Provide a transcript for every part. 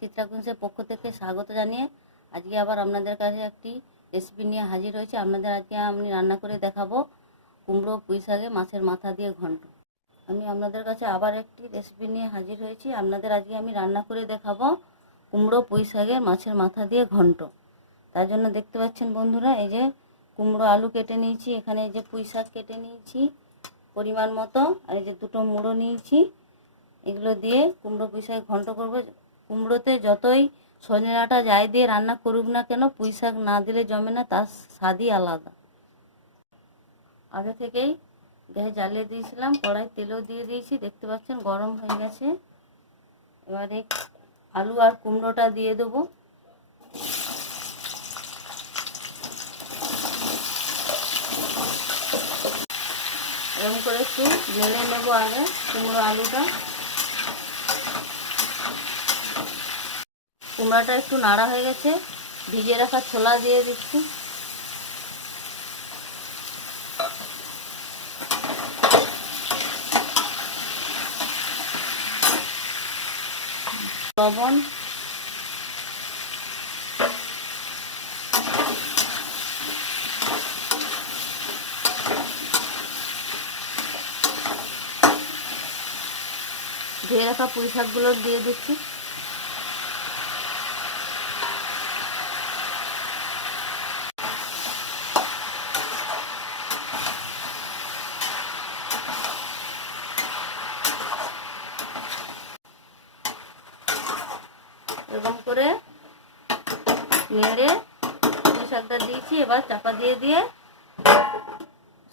চিত্রা কুইন্সের পক্ষ থেকে স্বাগত জানিয়ে আজকে আবার আপনাদের কাছে একটি রেসিপি নিয়ে হাজির হয়েছে। আপনাদের আজকে আমি রান্না করে দেখাবো কুমড়ো পুঁই শাকে মাছের মাথা দিয়ে ঘন্ট। আমি আপনাদের কাছে আবার একটি রেসিপি নিয়ে হাজির হয়েছি। আপনাদের আজকে আমি রান্না করে দেখাবো কুমড়ো পুঁই শাকের মাছের মাথা দিয়ে ঘন্ট। তার জন্য দেখতে পাচ্ছেন বন্ধুরা, এই যে কুমড়ো আলু কেটে নিয়েছি, এখানে এই যে পুঁই শাক কেটে নিয়েছি পরিমাণ মতো, আর এই যে দুটো মুড়ো নিয়েছি। এগুলো দিয়ে কুমড়ো পুঁই শাক ঘন্ট করবো। কুমড়োতে যতই সজনে ডাঁটা যাই দিয়ে রান্না করুক না কেন, পুঁই শাক না দিলে জমে না, তার স্বাদই আলাদা। আগে থেকেই গ্যাস জ্বালিয়ে দিয়েছিলাম, কড়াই তেলও দিয়ে দিয়েছি, দেখতে পাচ্ছেন গরম হয়ে গেছে। এবারে আলু আর কুমড়োটা দিয়ে দেবো। এরকম করে একটু নেড়ে নেবো আগে কুমড়ো আলুটা। কুমড়াটা একটু নাড়া হয়ে গেছে, ভিজিয়ে রাখা ছোলা দিয়ে দিচ্ছি। লবণ, ধুয়ে রাখা পুঁই শাকগুলো দিয়ে দিচ্ছি। এরকম করে নেড়ে পুঁই শাকটা দিয়েছি, এবার চাপা দিয়ে দিয়ে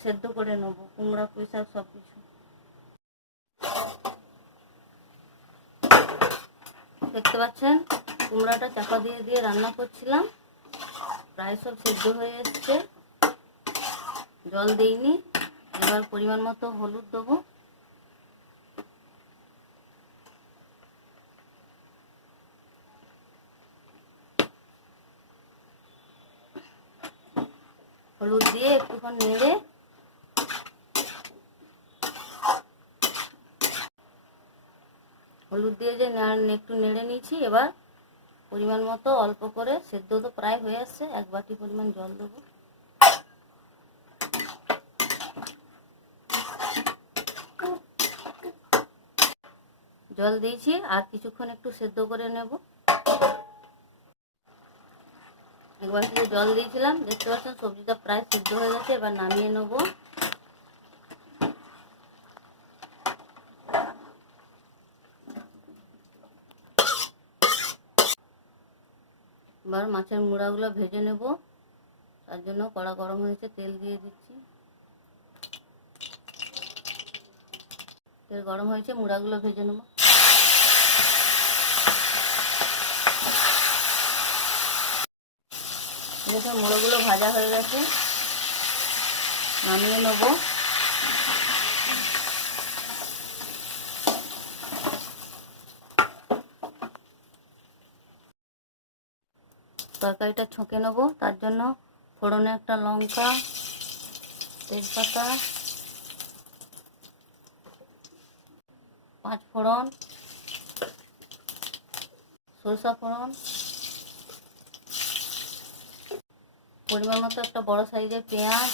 সেদ্ধ করে নেবো কুমড়া পুঁই শাক সব কিছু। দেখতে পাচ্ছেন কুমড়াটা চাপা দিয়ে দিয়ে রান্না করছিলাম, প্রায় সব সেদ্ধ হয়ে এসছে। জল দিইনি। এবার পরিমাণ মতো হলুদ দেবো, হলুদ দিয়ে একটুক্ষণ নেড়ে হলুদ দিয়ে যে একটু নেড়ে নিয়েছি। এবার পরিমাণ মতো অল্প করে, সেদ্ধ তো প্রায় হয়ে আসছে, 1 বাটি পরিমাণ জল দেবো। জল দিয়েছি, আর কিছুক্ষণ একটু সেদ্ধ করে নেব। 1 বাটি জল দিয়েছিলাম, দেখতে পাচ্ছেন সবজিটা প্রায় সেদ্ধ হয়ে গেছে। এবার নামিয়ে নেব। এবার মাছের মুড়াগুলো ভেজে নেব। তার জন্য কড়া গরম হয়েছে, তেল দিয়ে দিচ্ছি। তেল গরম হয়েছে, মুড়াগুলো ভেজে নেব। দেখুন মুড়োগুলো ভাজা হয়ে গেছে, নামিয়ে নেব। তরকারিটা ছকে নেব। তার জন্য ফোড়নে একটা লঙ্কা, তেজপাতা, 5 ফোড়ন, সরষা ফোড়ন, পরিমাণ মতো একটা বড় সাইজের পেঁয়াজ,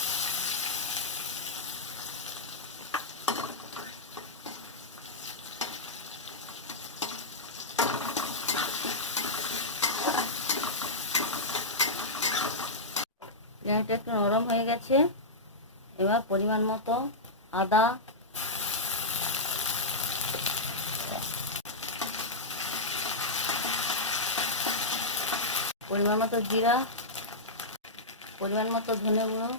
পেঁয়াজটা একটু নরম হয়ে গেছে। এবার পরিমাণ মতো আদা, পরিমাণ মতো জিরা, পরিমাণ মতো ধনে গুঁড়ো,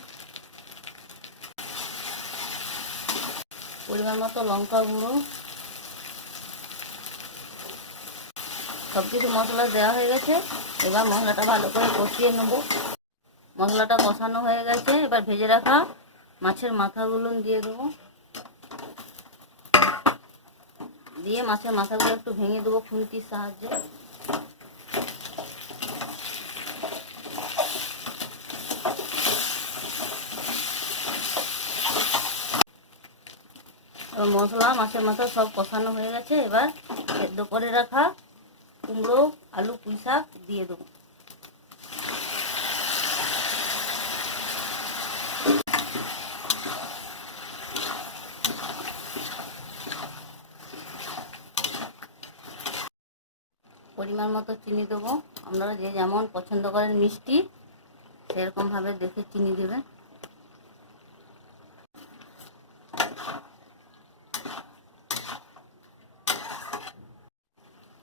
পরিমাণ মতো লঙ্কা গুঁড়ো, সব কিছু মশলা দেওয়া হয়ে গেছে। এবার মশলাটা ভালো করে কষিয়ে নেব। মশলাটা কষানো হয়ে গেছে, এবার ভেজে রাখা মাছের মাথাগুলো দিয়ে দেবো। দিয়ে মাছের মাথাগুলো একটু ভেঙে দেবো খুন্তির সাহায্যে। মশলা মাছের মাথা সব কষানো হয়ে গেছে। এবার সেদ্ধ করে রাখা কুমড়ো আলু পুঁই শাক দিয়ে দেবো। পরিমাণ মতো চিনি দেবো। আপনারা যে যেমন পছন্দ করেন মিষ্টি সেরকমভাবে দেখে চিনি দেবেন।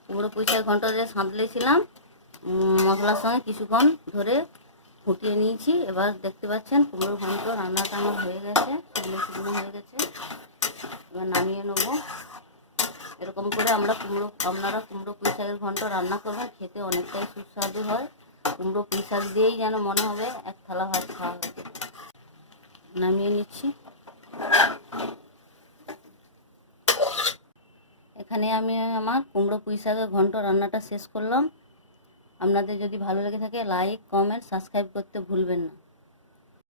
কুমড়ো পুঁই শাক ঘন্ট যে সাঁতলেছিলাম মশলার সঙ্গে কিছুক্ষণ ধরে ফুটিয়ে নিয়েছি। এবার দেখতে পাচ্ছেন কুমড়োর ঘন্ট রান্নাটা আমার হয়ে গেছে, শুকনো শুকনো হয়ে গেছে। এবার নামিয়ে নেবো। এরকম করে আপনারা কুমড়ো পুঁই শাকের ঘন্ট রান্না করবেন, খেতে অনেকটাই সুস্বাদু হয়। কুমড়ো পুঁই শাক দিয়েই যেন মনে হবে এক থালা ভাত খাওয়া হয়েছে। নামিয়ে নিচ্ছি। এখানে আমি আমার কুমড়ো পুঁই শাকের ঘন্ট রান্নাটা শেষ করলাম। আপনাদের যদি ভালো লেগে থাকে লাইক, কমেন্ট, সাবস্ক্রাইব করতে ভুলবেন না।